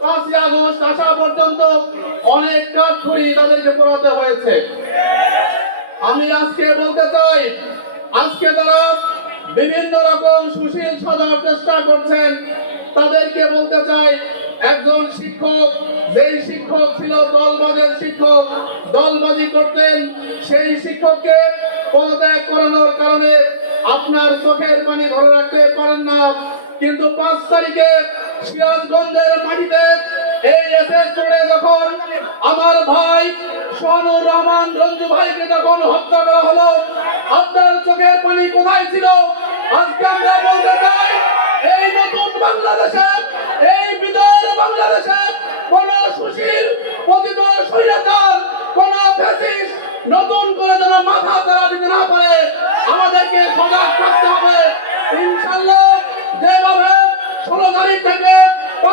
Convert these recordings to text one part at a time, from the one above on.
পাঁচই আগস্ট আসা পর্যন্ত অনেক কাজ তাদেরকে পড়াতে হয়েছে। আমি আজকে বলতে চাই, আজকে তারা বিভিন্ন রকম সুশীল সাজার চেষ্টা করছেন, তাদেরকে বলতে চাই, একজন শিক্ষক, যেই শিক্ষক ছিল দলবাজের শিক্ষক, দলবাজি করতেন, সেই শিক্ষককে পদত্যাগ করানোর কারণে আপনার চোখের পানি ধরে রাখতে পারেন না। কিন্তু পাঁচ তারিখে সিরাজগঞ্জের মাটিতে এই এসে চড়ে যখন আমার ভাই সোহানুর রহমান রঞ্জু ভাইকে যখন হত্যা করা হলো, আপনার চোখের পানি কোথায় ছিল? আজকে আমরা বলতে চাই, এই নতুন বাংলাদেশে এই বিদয় বাংলাদেশে কোন সুশীল পতিত স্বৈরাচার, কোন ফ্যাসিস্ট নতুন করে যেন মাথা তারা দিতে না পারে, আমাদেরকে সজাগ থাকতে হবে। ইনশাল্লাহ যেভাবে ষোলো তারিখ থেকে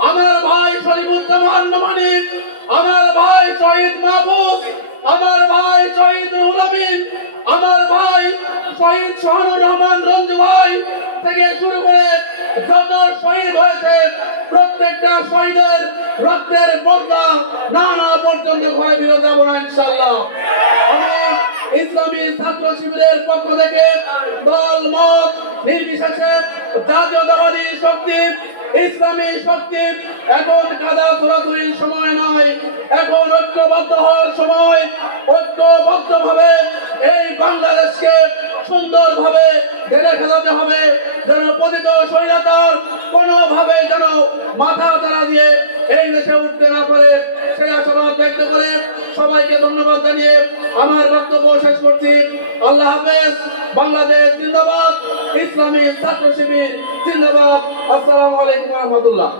আমার ভাই শরীফুজ্জামান মানিক আমার ভাই শহীদ মাহবুব আমার ভাই শহীদ রুহুল আমার ভাই শহীদ সোহানুর রহমান রঞ্জু ভাই থেকে শুরু করে যত শহীদ হয়েছে, প্রত্যেকটা শহীদের রক্তের বদলা না না পর্যন্ত ঘরে ফিরে যাব না ইনশাল্লাহ ইসলামী ছাত্র শিবিরের পক্ষ থেকে দল, মত, নির্বিশেষে জাতীয়তাবাদী শক্তি ইসলামী শক্তি এখন কাদা চোরাচুরির সময় নয়, এখন ঐক্যবদ্ধ হওয়ার সময় ঐক্যবদ্ধ ভাবে এই বাংলাদেশকে সুন্দরভাবে ঢেলে খেলাতে হবে, যেন পতিত স্বৈরাচার কোনোভাবে যেন মাথা তারা দিয়ে এই দেশে উঠতে না পারে। সেই আশাবাদ ব্যক্ত করে, সবাইকে ধন্যবাদ জানিয়ে আমার বক্তব্য শেষ করছি। আল্লাহ হাফেজ, বাংলাদেশ জিন্দাবাদ, ইসলামী ছাত্র শিবির জিন্দাবাদ। আসসালামু আলাইকুম রহমতুল্লাহ।